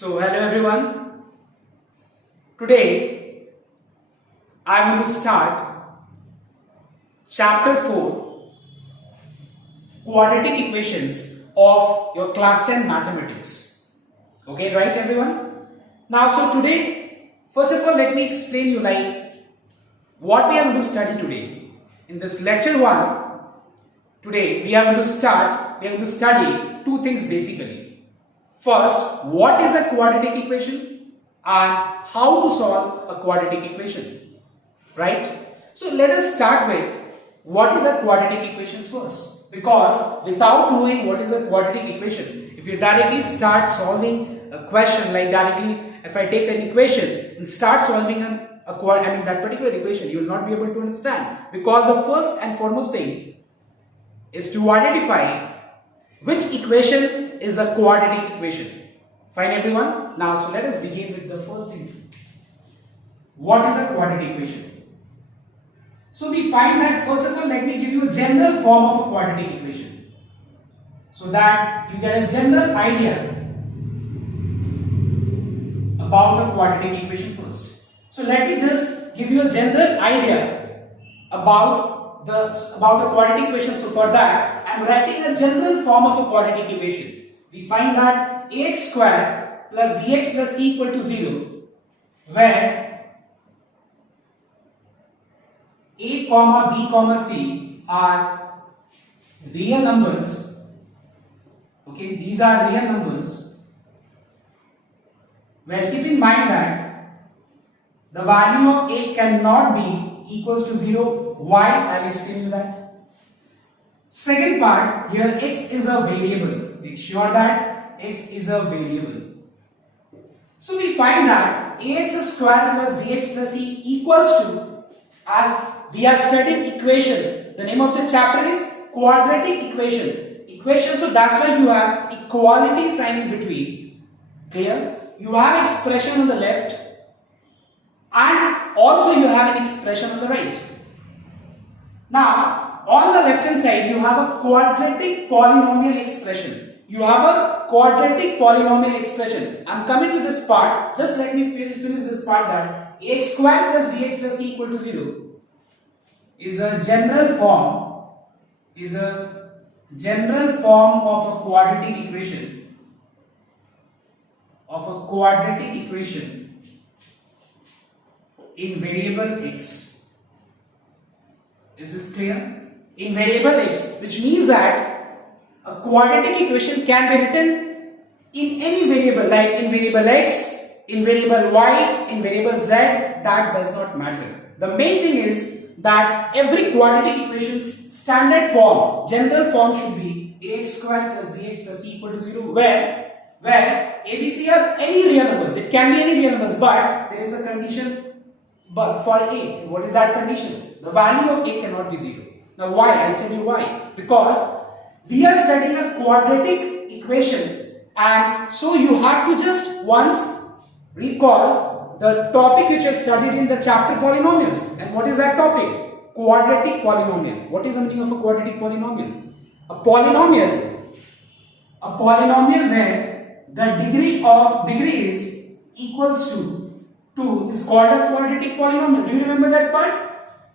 Hello everyone. Today I am going to start chapter 4, quadratic equations of your class 10 mathematics. Okay, right everyone? Today, first of all, let me explain you what we are going to study today. In this lecture 1, today we are going to study two things basically. First, what is a quadratic equation and how to solve a quadratic equation, right? So let us start with what is a quadratic equation first, because without knowing what is a quadratic equation, if you directly start solving a question, like directly if I take an equation and start solving that particular equation, you will not be able to understand, because the first and foremost thing is to identify which equation is a quadratic equation. Fine everyone? So let us begin with the first thing. What is a quadratic equation? So we find that, first of all, let me give you a general form of a quadratic equation, so that you get a general idea about a quadratic equation first. So let me just give you a general idea about a quadratic equation. So for that, I am writing a general form of a quadratic equation. We find that ax square plus bx plus c equal to 0, where a comma b comma c are real numbers. Okay, these are real numbers, where keep in mind that the value of a cannot be equals to 0. Why? I will explain you that. Second part, here x is a variable. Make sure that x is a variable. So we find that ax square plus bx plus c equals to, as we are studying equations, the name of the chapter is quadratic equation. So that's why you have equality sign in between. Clear? You have expression on the left and also you have an expression on the right. Now, on the left hand side, you have a quadratic polynomial expression. I'm coming to this part. Just let me finish this part, that ax square plus bx plus c equal to 0 is a general form of a quadratic equation in variable x. Is this clear? In variable x, which means that a quadratic equation can be written in any variable, like in variable x, in variable y, in variable z. That does not matter. The main thing is that every quadratic equation's standard form, general form, should be ax square plus bx plus c equal to 0, where a, b, c are any real numbers. It can be any real numbers, but there is a condition. But for a, what is that condition? The value of a cannot be 0. Now why? I said you why. Because we are studying a quadratic equation, and so you have to just once recall the topic which you studied in the chapter polynomials. And what is that topic? Quadratic polynomial. What is the meaning of a quadratic polynomial? A polynomial where the degree is equals to 2 is called a quadratic polynomial. Do you remember that part?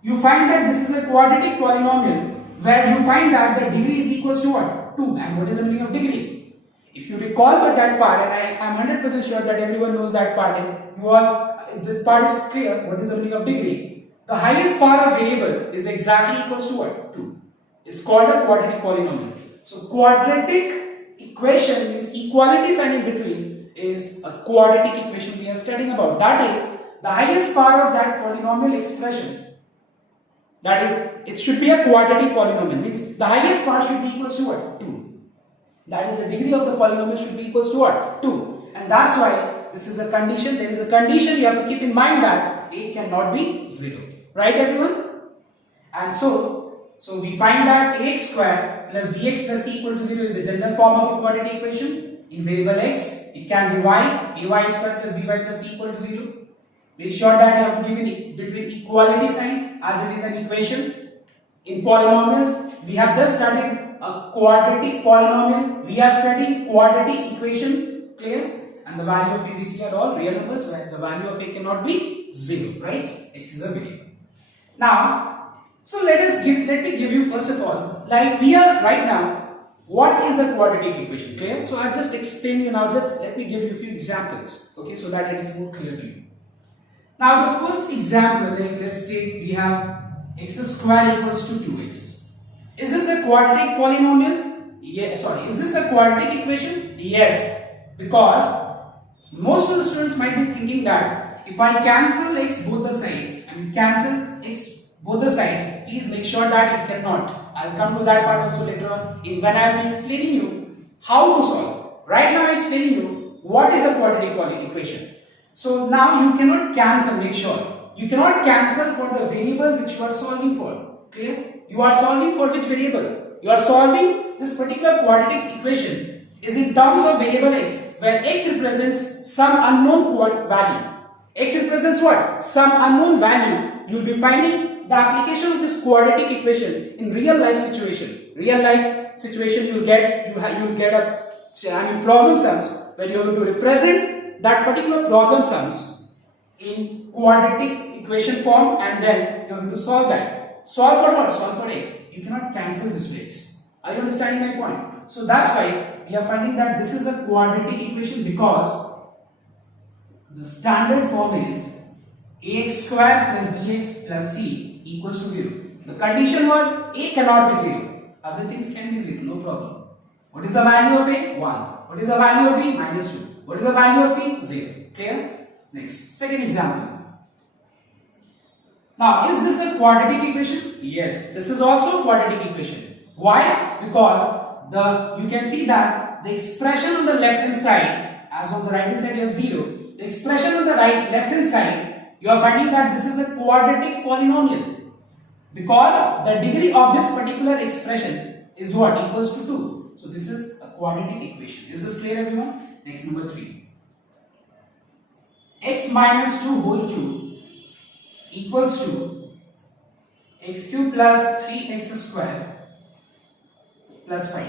You find that this is a quadratic polynomial where you find that the degree is equals to what? 2. And what is the meaning of degree? If you recall that part, and I am 100% sure that everyone knows that part, and this part is clear. What is the meaning of degree? The highest power of variable is exactly equals to what? 2. It's called a quadratic polynomial. So quadratic equation means equality sign in between is a quadratic equation we are studying about. That is the highest power of that polynomial expression. That is, it should be a quadratic polynomial. Means the highest part should be equals to what? 2. That is, the degree of the polynomial should be equals to what? 2. And that's why this is a condition. There is a condition. You have to keep in mind that a cannot be 0. Right everyone? And so we find that ax square plus bx plus c equal to 0 is a general form of a quadratic equation. In variable x, it can be y, ay square plus by plus c equal to 0. Make sure that you have to give it between equality sign, as it is an equation. In polynomials, we have just studied a quadratic polynomial. We are studying quadratic equation. Clear? and the value of A, B, C are all real numbers where the value of A cannot be 0, right? X is a variable. Now, so let me give you first of all, like we are right now, what is a quadratic equation? Clear? So I'll just explain you now, just let me give you a few examples, okay, so that it is more clear to you. Now the first example, like let's take we have x square equals to 2x. Is this a quadratic polynomial? Yes, sorry, is this a quadratic equation? Yes, because most of the students might be thinking that if I cancel x both the sides and cancel x both the sides, please make sure that you cannot. I'll come to that part also later on when I will be explaining you how to solve. Right now I am explaining you what is a quadratic polynomial equation. So now you cannot cancel, make sure. You cannot cancel for the variable which you are solving for. Clear? You are solving for which variable? You are solving this particular quadratic equation is in terms of variable x, where x represents some unknown value. X represents what? Some unknown value. You will be finding the application of this quadratic equation in real life situation. Real life situation you will get problem sums where you are going to represent that particular problem sums in quadratic equation form, and then you are going to solve that. Solve for what? Solve for x. You cannot cancel this with x. Are you understanding my point? So that's why we are finding that this is a quadratic equation, because the standard form is ax square plus bx plus c equals to 0. The condition was a cannot be 0. Other things can be 0, no problem. What is the value of a? 1. What is the value of b? -2. What is the value of c? 0. Clear? Next, second example. Now, is this a quadratic equation? Yes, this is also a quadratic equation. Why? Because you can see that the expression on the left hand side, as on the right hand side you have 0, the expression on the left hand side, you are finding that this is a quadratic polynomial, because the degree of this particular expression is what? Equals to 2. So this is a quadratic equation. Is this clear, everyone? Next, number 3. X minus 2 whole cube equals to x cube plus 3x square plus 5.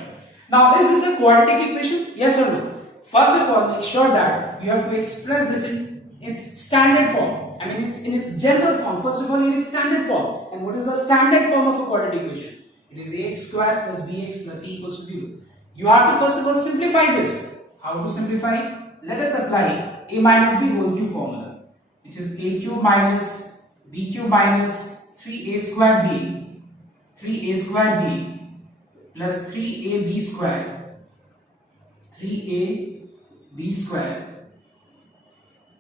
Now, is this a quadratic equation? Yes or no? First of all, make sure that you have to express this in its standard form. I mean, it's in its general form. First of all, in its standard form. And what is the standard form of a quadratic equation? It is ax square plus bx plus c equals to 0. You have to first of all simplify this. How to simplify? Let us apply a minus b whole cube formula, which is a cube minus b cube minus 3a square b plus 3ab square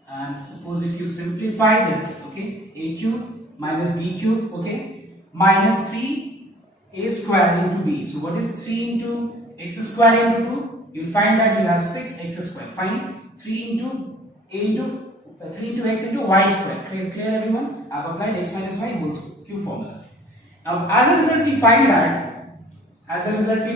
and suppose if you simplify this, okay, a cube minus b cube, okay, minus 3a square into b. So what is 3 into x square into 2? You will find that you have 6x square. Fine. 3 into x into y square. Clear everyone? I have applied x minus y whole cube formula. Now as a result we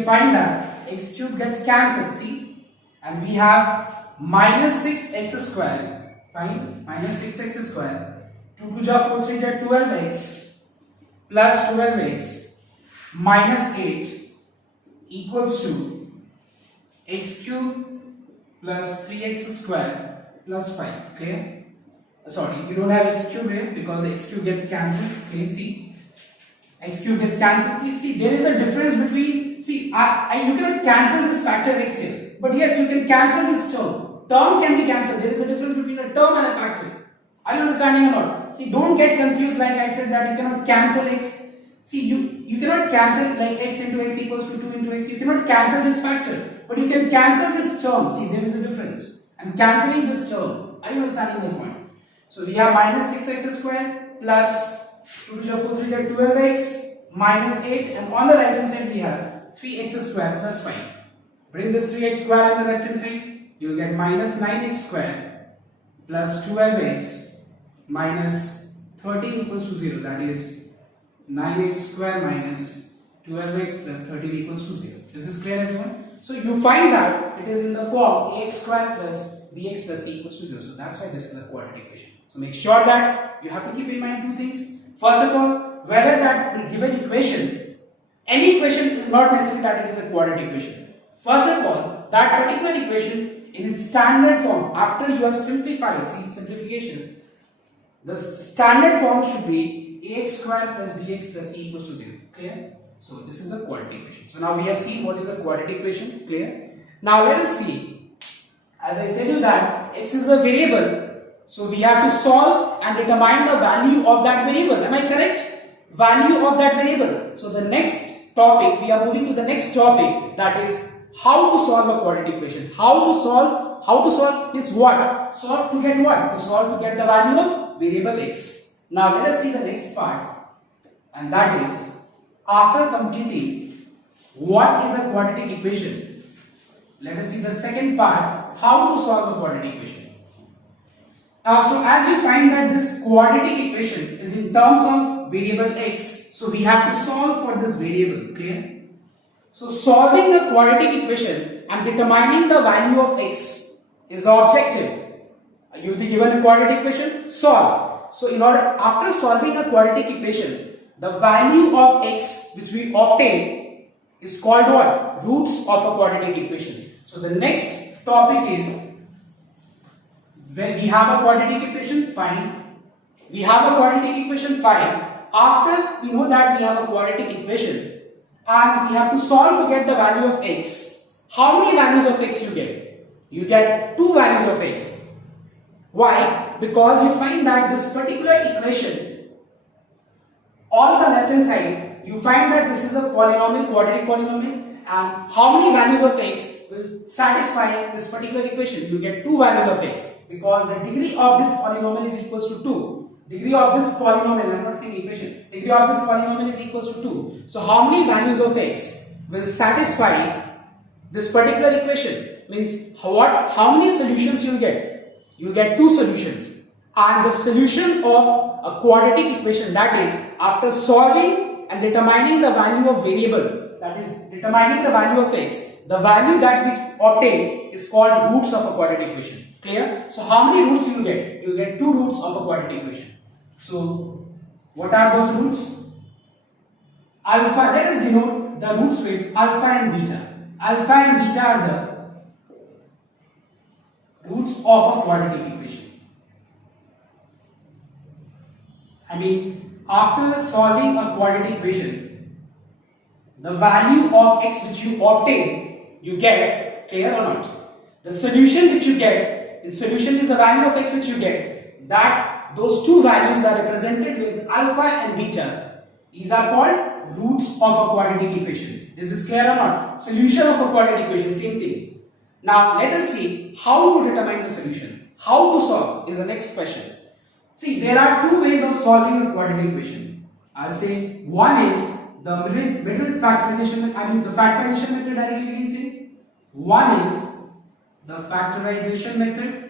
find that x cube gets cancelled, see, and we have minus 6x square. Fine, minus 6x square, 2 to 4, 3 12x plus 12x minus 8 equals to x cube plus 3x square plus 5. Clear? Sorry, you don't have x cube here because x cube gets cancelled. Can you see? X cube gets cancelled. Please see, there is a difference between, see, you cannot cancel this factor x here, but yes, you can cancel this term. Term can be cancelled. There is a difference between a term and a factor. Are you understanding or not? See, don't get confused like I said that you cannot cancel x. See, you cannot cancel like x into x equals to 2 into x. You cannot cancel this factor. But you can cancel this term. See, there is a difference. I'm cancelling this term. Are you understanding my point? So, we have minus 6x square plus 2 to 4, 3 12x minus 8. And on the right hand side, we have 3x square plus 5. Bring this 3x square on the left hand side. You will get minus 9x square plus 12x minus 13 equals to 0. That is 9x square minus 12x plus 13 equals to 0. Is this clear, everyone? So you find that it is in the form ax square plus bx plus c equals to 0. So that's why this is a quadratic equation. So make sure that you have to keep in mind two things. First of all, whether that given equation, any equation is not necessarily that it is a quadratic equation. First of all, that particular equation in its standard form. After you have simplified, see simplification, the standard form should be ax square plus bx plus c equals to 0. Clear? So this is a quadratic equation. So now we have seen what is a quadratic equation. Clear? Now let us see. As I said you that x is a variable. So we have to solve and determine the value of that variable. Am I correct? Value of that variable. So the next topic, we are moving to the next topic, that is how to solve a quadratic equation. How to solve is what? Solve to get what? To solve to get the value of variable x. Now let us see the next part, and that is after completing what is a quadratic equation. Let us see the second part, how to solve a quadratic equation. Now, so as you find that this quadratic equation is in terms of variable x, so we have to solve for this variable. Clear? So solving a quadratic equation and determining the value of x is the objective. You will be given a quadratic equation, solve. So in order, after solving a quadratic equation, the value of x which we obtain is called what? Roots of a quadratic equation. So the next topic is, when we have a quadratic equation, fine. We have a quadratic equation, fine. After we know that we have a quadratic equation and we have to solve to get the value of x. How many values of x you get? You get 2 values of x. Why? Because you find that this particular equation, on the left hand side, you find that this is a polynomial, quadratic polynomial, and how many values of x will satisfy this particular equation? You get 2 values of x, because the degree of this polynomial is equals to 2. Degree of this polynomial, I am not saying equation, degree of this polynomial is equals to 2. So how many values of x will satisfy this particular equation? Means how many solutions you will get? You will get 2 solutions. And the solution of a quadratic equation, that is after solving and determining the value of variable, that is determining the value of x, the value that we obtain is called roots of a quadratic equation. Clear? So how many roots you will get? You will get 2 roots of a quadratic equation. So what are those roots? Alpha, let us denote the roots with alpha and beta. Alpha and beta are the roots of a quadratic equation. I mean, after solving a quadratic equation, the value of x which you obtain, you get, clear or not? The solution which you get, in solution is the value of x which you get, that those 2 values are represented with alpha and beta. These are called roots of a quadratic equation. Is this clear or not? Solution of a quadratic equation, same thing. Now let us see how to determine the solution. How to solve is the next question. See, there are 2 ways of solving a quadratic equation. I'll say one is the middle factorization, the factorization method directly we can say. One is the factorization method.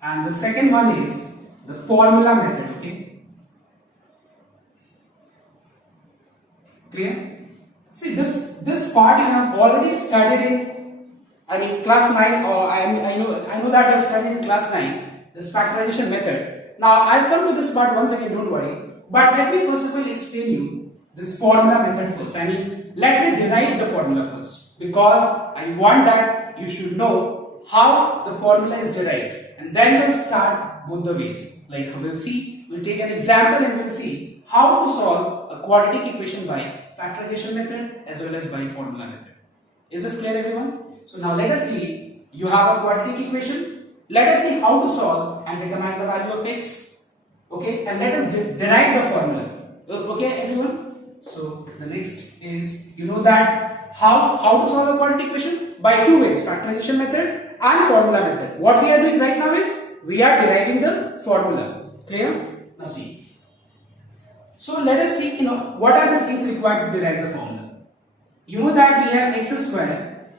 And the second one is the formula method, okay? Clear? See, this part you have already studied in, class 9, or I know that you have studied in class 9, this factorization method. Now, I'll come to this part once again, don't worry. But let me first of all explain you this formula method first. Let me derive the formula first, because I want that you should know how the formula is derived. And then we'll start both the ways. Like we'll take an example and we'll see how to solve a quadratic equation by factorization method as well as by formula method. Is this clear, everyone? So now let us see, you have a quadratic equation. Let us see how to solve and determine the value of x. Okay, and let us derive the formula. Okay, everyone? So the next is, you know that how to solve a quadratic equation? By 2 ways, factorization method and formula method. What we are doing right now is we are deriving the formula. Clear? Now see. So let us see, what are the things required to derive the formula. You know that we have x square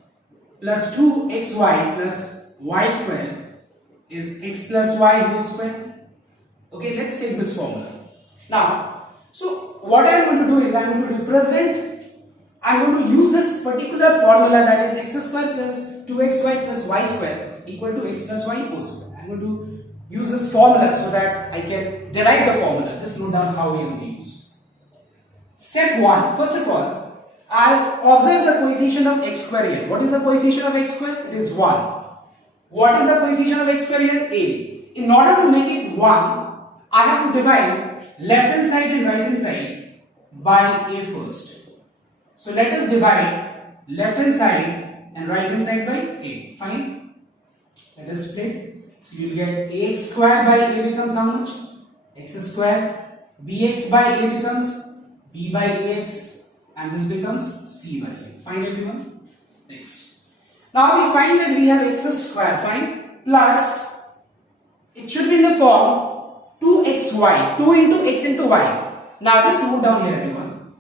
plus 2xy plus y square is x plus y whole square. Okay, let's take this formula. Now, so what I am going to do is I am going to represent, I am going to use this particular formula, that is x square plus 2xy plus y square equal to x plus y whole square. I am going to use this formula so that I can derive the formula. Just note down how we are going to use. Step 1. First of all, I'll observe the coefficient of x square here. What is the coefficient of x square? It is 1. What is the coefficient of x square here? A. In order to make it 1, I have to divide left hand side and right hand side by a first. So let us divide left hand side and right hand side by a. Fine. Let us split. So you will get ax square by a becomes how much? X square. Bx by a becomes b by ax, and this becomes c by a. Fine everyone? Next. Now we find that we have x square, fine, plus it should be in the form 2xy, 2 into x into y. Now just note down here everyone.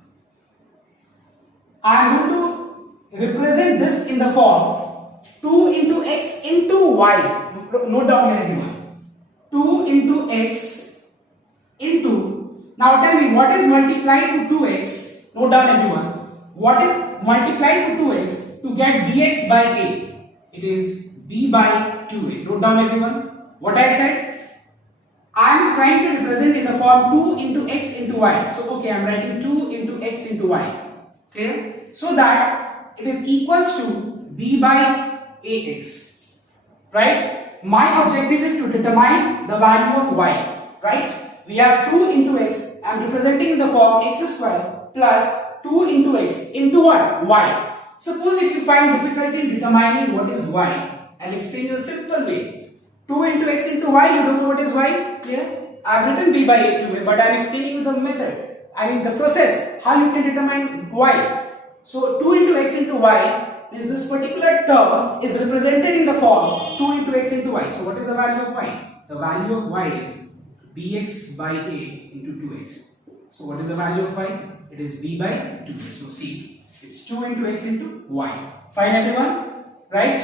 I am going to represent this in the form 2 into x into y. Note down here everyone. 2 into x into, now tell me what is multiplied to 2x. Note down everyone. What is multiplied to 2x to get bx by a? It is b by 2a. Note down everyone. What I said? I am trying to represent in the form 2 into x into y. So okay, I am writing 2 into x into y. Clear? So that it is equals to b by ax. Right? My objective is to determine the value of y. Right? We have 2 into x. I am representing in the form x square plus 2 into x into what? Y. Suppose if you find difficulty in determining what is y, I'll explain you a simple way. 2 into x into y, you don't know what is y? Clear? I've written b by a to a, but I'm explaining you the method. I mean the process, how you can determine y. So 2 into x into y is this particular term is represented in the form 2 into x into y. So what is the value of y? The value of y is bx by a into 2x. So what is the value of y? It is b by 2. So see, it's 2 into x into y. Fine everyone? Right?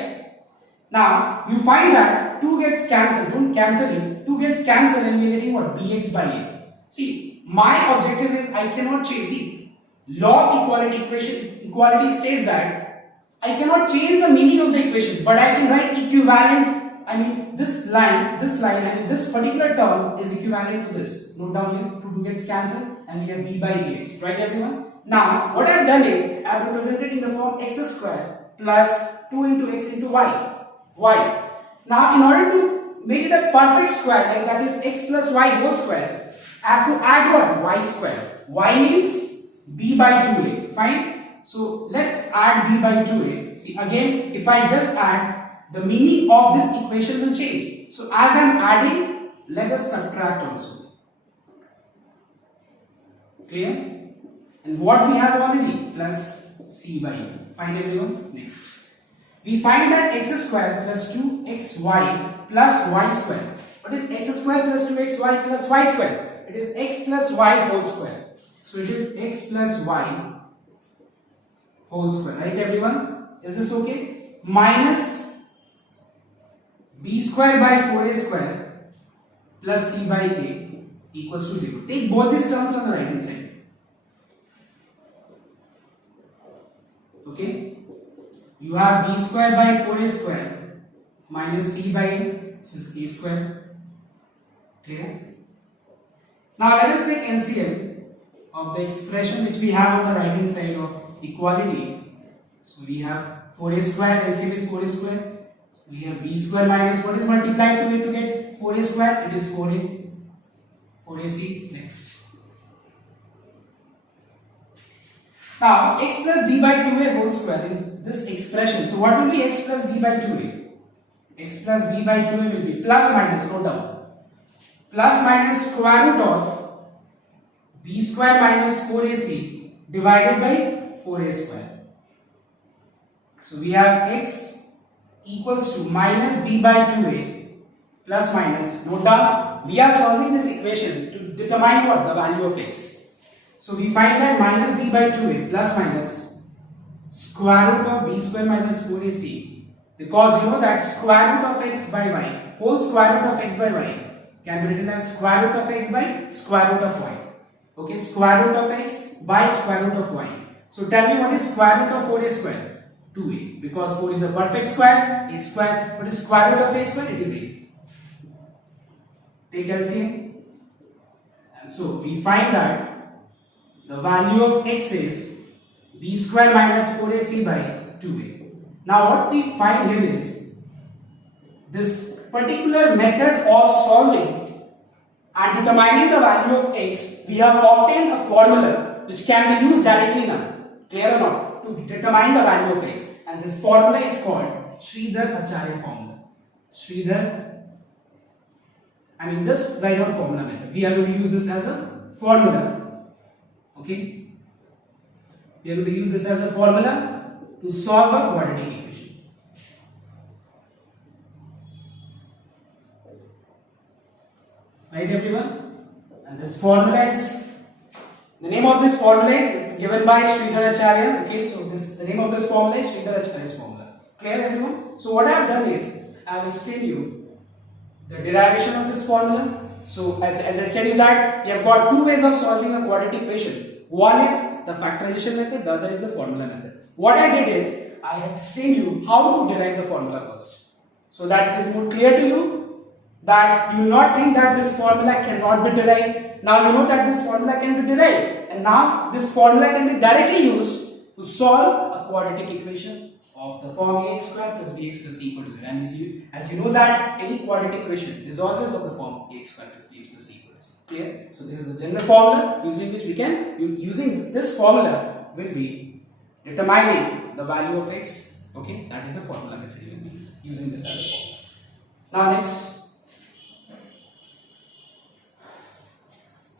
Now, you find that 2 gets cancelled. Don't cancel it. 2 gets cancelled and we are getting what? Bx by a. See, my objective is I cannot change. See, law of equality states that I cannot change the meaning of the equation, but I can write equivalent. I mean this line, I mean this particular term is equivalent to this. Note down here, 2 gets cancelled and we have b by ax. Right everyone? Now, what I have done is, I have represented in the form x square plus 2 into x into y. Now, in order to make it a perfect square, like that is x plus y whole square, I have to add what? Y square. Y means b by 2a. Fine? So, let's add b by 2a. See, again, if I just add, the meaning of this equation will change. So, as I am adding, let us subtract also. Clear? And what we have already? Plus c by a. Fine everyone? Next. We find that x square plus 2xy plus y square. What is x square plus 2xy plus y square? It is x plus y whole square. So it is x plus y whole square. Right everyone? Is this okay? Minus b square by 4a square plus c by a equals to 0. Take both these terms on the right hand side. Okay, you have b square by 4a square minus c by a, this is a square. Clear? Now let us take LCM of the expression which we have on the right hand side of equality. So we have 4a square, LCM is 4a square. So we have b square minus what is multiplied to get 4a square? It is 4a. 4ac. Next. Now, x plus b by 2a whole square is this expression. So, what will be x plus b by 2a? X plus b by 2a will be plus minus, note down. Plus minus square root of b square minus 4ac divided by 4a square. So, we have x equals to minus b by 2a plus minus. Note down, we are solving this equation to determine what? The value of x. So we find that minus b by 2a plus minus square root of b square minus 4ac, because you know that square root of x by y, whole square root of x by y can be written as square root of x by square root of y. Okay, square root of x by square root of y. So tell me what is square root of 4a square? 2a, because 4 is a perfect square, a square. What is square root of a square? It is a. Take LCM. And so we find that the value of x is b square minus 4ac by 2a. Now what we find here is this particular method of solving and determining the value of x, we have obtained a formula which can be used directly now, clear or not, to determine the value of x, and this formula is called Sridhar Acharya formula. Just write down formula method. We are going to use this as a formula. Okay? We are going to use this as a formula to solve a quadratic equation. Right, everyone? And this formula is, the name of this formula is, it's given by Sridhar Acharya. Okay, so the name of this formula is Sridhar Acharya's formula. Clear, everyone? So what I have done is, I have explained you the derivation of this formula. So as I said you that we have got two ways of solving a quadratic equation. One is the factorization method, the other is the formula method. What I did is I have explained you how to derive the formula first, so that it is more clear to you, that you will not think that this formula cannot be derived. Now you know that this formula can be derived, and now this formula can be directly used to solve a quadratic equation of the form ax square plus bx plus c equal to 0. And as you know that any quadratic equation is always of the form ax square plus bx plus c equal to 0. Clear? So this is the general formula using which we can, using this formula will be determining the value of x. Okay, that is the formula method you will use using this as a formula. Now next,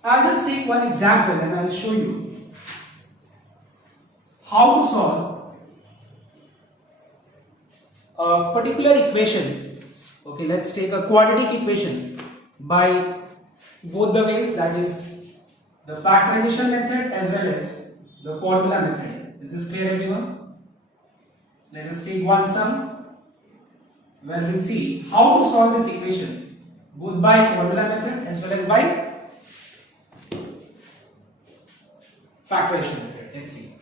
I'll just take one example and I'll show you how to solve a particular equation. Okay, let's take a quadratic equation by both the ways, that is the factorization method as well as the formula method. Is this clear, everyone? Let us take one sum where we'll see how to solve this equation both by formula method as well as by factorization method. Let's see.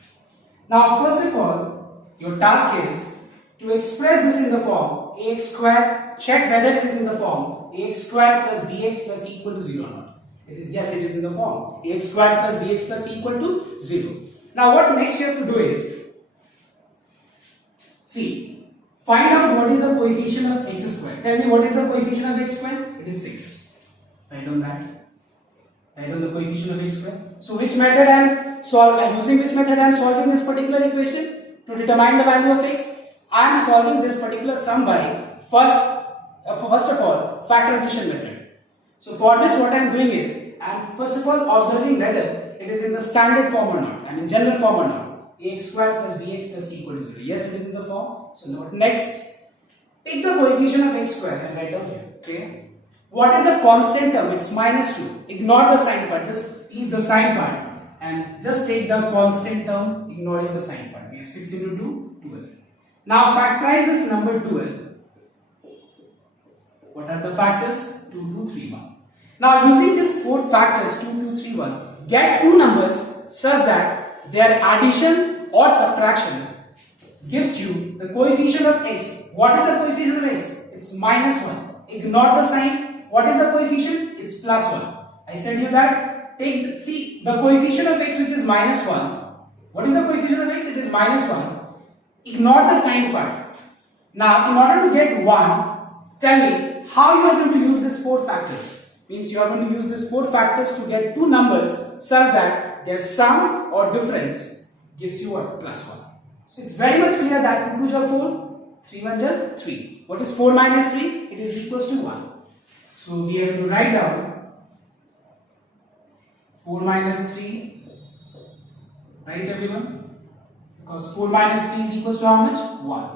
Now first of all, your task is to express this in the form ax square. Check whether it is in the form ax square plus bx plus c equal to 0 or not. It is, yes, it is in the form ax square plus bx plus c equal to 0. Now what next you have to do is, see, find out what is the coefficient of x square. Tell me what is the coefficient of x square? It is 6. Write down that. Write down the coefficient of x square. So which method using which method I am solving this particular equation to determine the value of x? I am solving this particular sum by first of all factorization method. So for this what I am doing is, I am first of all observing whether it is in the standard form or not, general form or not. Ax square plus bx plus c equal to 0. Yes, it is in the form. So now next, take the coefficient of x square and write down here. Okay. What is a constant term? It's minus 2. Ignore the sign part, just leave the sign part and just take the constant term, ignoring the sign part. We have 6 into 2, 12. Now factorize this number 12. What are the factors? 2, 2, 3, 1. Now using these 4 factors 2, 2, 3, 1, get two numbers such that their addition or subtraction gives you the coefficient of x. What is the coefficient of x? It's minus 1. Ignore the sign. What is the coefficient? It's plus 1. I said you that see the coefficient of x which is minus 1. What is the coefficient of x? It is minus 1. Ignore the sign part. Now in order to get 1, tell me how you are going to use these 4 factors. Means you are going to use these 4 factors to get two numbers such that their sum or difference gives you a plus 1. So it's very much clear that 2 2s are 4, 3 1s are 3. What is 4 minus 3? It is equals to 1. So we are going to write down 4 minus 3, right everyone? Because 4 minus 3 is equals to how much? 1.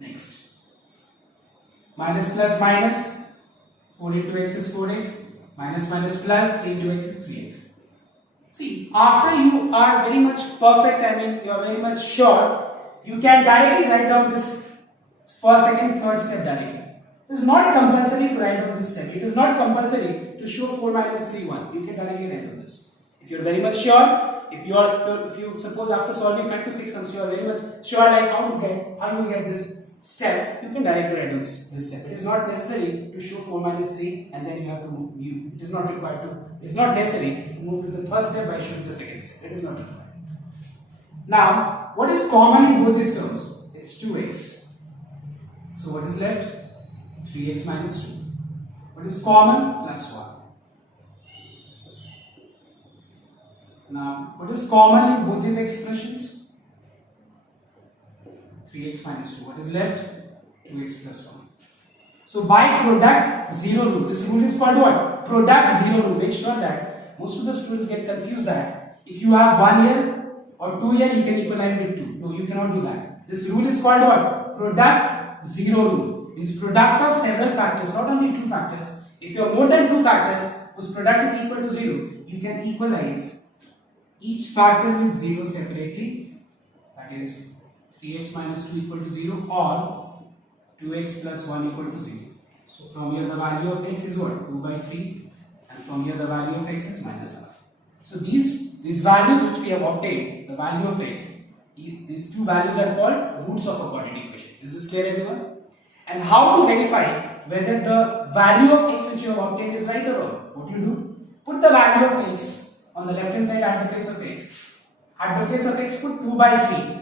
Next, minus plus minus, 4 into x is 4x, minus minus plus, 3 into x is 3x. See, after you are very much perfect, you are very much sure, you can directly write down this first, second, third step directly. It is not compulsory to write down this step. It is not compulsory to show 4 minus 3, 1. You can directly write down this. If you are very much sure, if you suppose after solving 5 to 6 sums, you are very much sure like how you get this step, you can directly write down this step. It is not necessary to show 4 minus 3 and then you have to move. It is not required to. It is not necessary to move to the third step by showing the second step. It is not required. Now, what is common in both these terms? It's 2x. So what is left? 3x minus 2. What is common? Plus 1. Now, what is common in both these expressions? 3x minus 2. What is left? 2x plus 1. So by product zero rule, this rule is called what? Product zero rule. Make sure that most of the students get confused that if you have 1 year or 2 year, you can equalize with 2. No, you cannot do that. This rule is called what? Product zero rule. Means product of several factors, not only 2 factors. If you have more than 2 factors whose product is equal to 0, you can equalize each factor with 0 separately. That is 3x minus 2 equal to 0 or 2x plus 1 equal to 0. So from here the value of x is what? 2 by 3, and from here the value of x is minus half. So these values which we have obtained, the value of x, these two values are called roots of a quadratic equation. Is this clear, everyone? And how to verify whether the value of x which you have obtained is right or wrong? What you do? Put the value of x on the left hand side at the place of x. At the place of x, put 2 by 3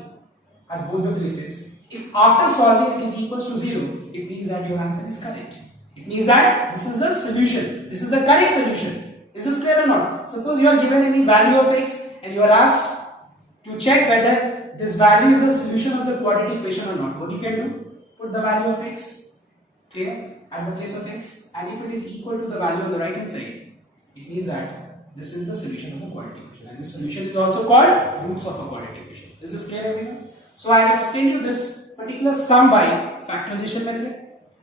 at both the places. If after solving it is equals to 0, it means that your answer is correct. It means that this is the solution. This is the correct solution. Is this clear or not? Suppose you are given any value of x and you are asked to check whether this value is the solution of the quadratic equation or not. What you can do? Put the value of x, clear, at the place of x, and if it is equal to the value on the right hand side, it means that this is the solution of the quadratic equation. And this solution is also called roots of a quadratic equation. Is this clear, everyone? So I have explained you this particular sum by factorization method.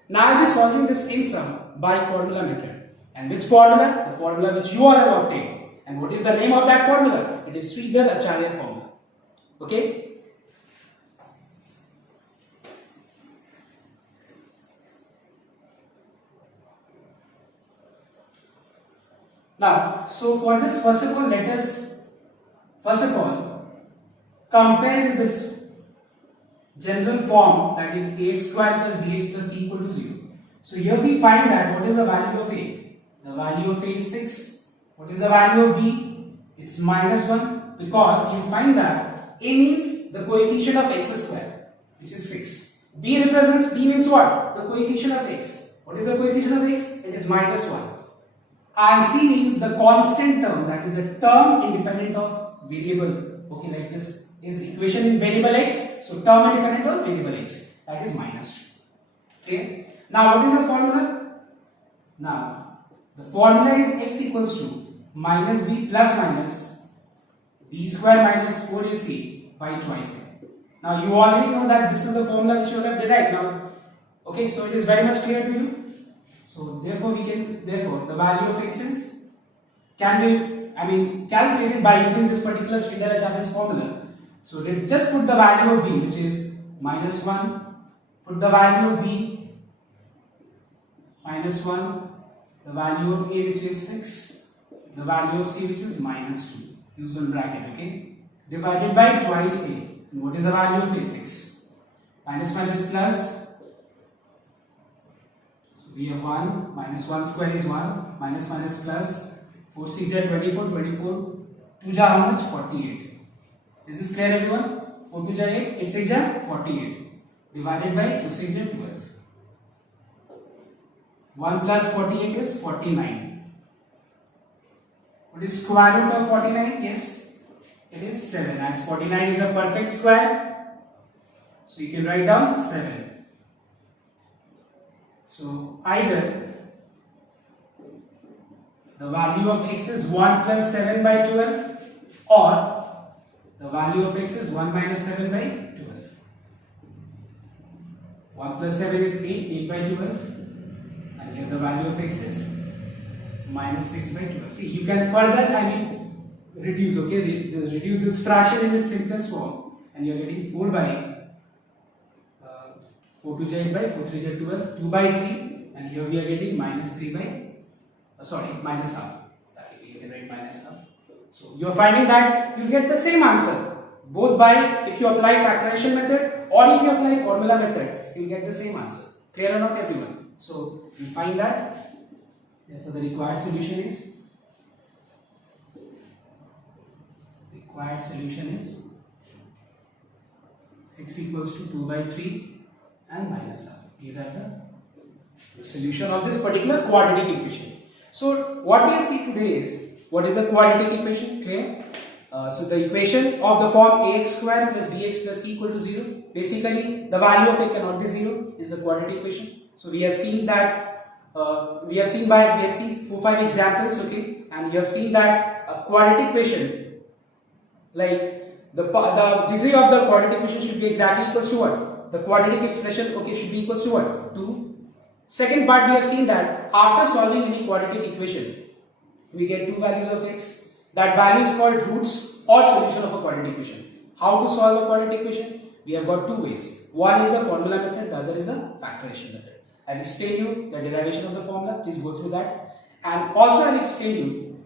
Now I will be solving this same sum by formula method. And which formula? The formula which you all have obtained. And what is the name of that formula? It is Sridhar-Acharya formula. Okay? Now, so for this, first of all, let us compare with this general form, that is ax square plus bx plus c equal to 0. So here we find that what is the value of a? The value of a is 6. What is the value of b? It's minus 1, because you find that a means the coefficient of x square, which is 6. B means what? The coefficient of x. What is the coefficient of x? It is minus 1. And c means the constant term, that is the term independent of variable. Okay, like this is equation in variable x, so term independent of variable x, that is minus 2. Okay. Now what is the formula? Now the formula is x equals to minus b plus minus b square minus 4ac by twice a. Now you already know that this is the formula which you have derived now. Okay, so it is very much clear to you. So therefore the value of x is can be calculated by using this particular Sridhar-Acharya's formula. So let's just put the value of b, which is minus 1, put the value of b minus 1, the value of a which is 6, the value of c which is minus 2, use one bracket, okay, divided by twice a. And what is the value of a? 6. Minus minus plus. We have 1, minus 1 square is 1, minus minus plus, 4 6 are 24, 24, 2 ja how much? 48. Is this clear, everyone? 4 2 ja 8, 8 6 ja 48, divided by 2 6 ja 12. 1 plus 48 is 49. What is square root of 49? Yes, it is 7, as 49 is a perfect square, so you can write down 7. So either the value of x is 1 plus 7 by 12 or the value of x is 1 minus 7 by 12. 1 plus 7 is 8, 8 by 12, and here the value of x is minus 6 by 12. See, you can further reduce, okay, reduce this fraction in its simplest form, and you are getting 4 by 4 2 ja 8 by 4 3 ja 12, 2 by 3, and here we are getting minus 3 by, minus half. Directly you can write minus half. So you are finding that you get the same answer, both by if you apply factorization method or if you apply formula method, you get the same answer. Clear or not, everyone? So you find that, therefore the required solution is x equals to 2 by 3 and minus r. These are the solution of this particular quadratic equation. So what we have seen today is, what is a quadratic equation? Clear? So the equation of the form ax square plus bx plus c equal to 0. Basically, the value of a cannot be 0 is the quadratic equation. So we have seen that we have seen 4-5 examples, okay, and we have seen that a quadratic equation, like the degree of the quadratic equation should be exactly equals to what? The quadratic expression, okay, should be equals to what? 2. Second part, we have seen that after solving any quadratic equation, we get two values of x. That value is called roots or solution of a quadratic equation. How to solve a quadratic equation? We have got two ways. One is the formula method, the other is the factorization method. I will explain you the derivation of the formula. Please go through that. And also I will explain you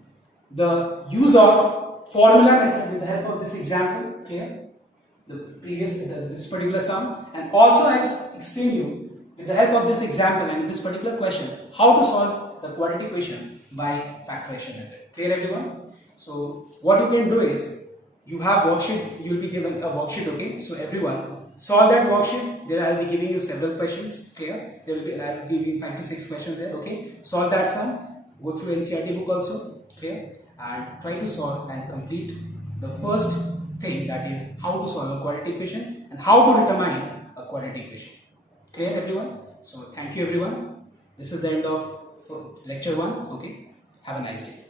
the use of formula method with the help of this example here, this particular sum. And also I will explain you with the help of this example and this particular question how to solve the quadratic equation by factorization method. Clear, everyone? So what you can do is, you have worksheet, you will be given a worksheet, okay? So everyone solve that worksheet. There I will be giving you several questions. Clear? I will be giving 5 to 6 questions there, okay? Solve that sum, go through NCERT book also, clear? And try to solve and complete the first thing, that is how to solve a quadratic equation and how to determine a quadratic equation. Clear, everyone? So thank you, everyone. This is the end of lecture 1, okay? Have a nice day.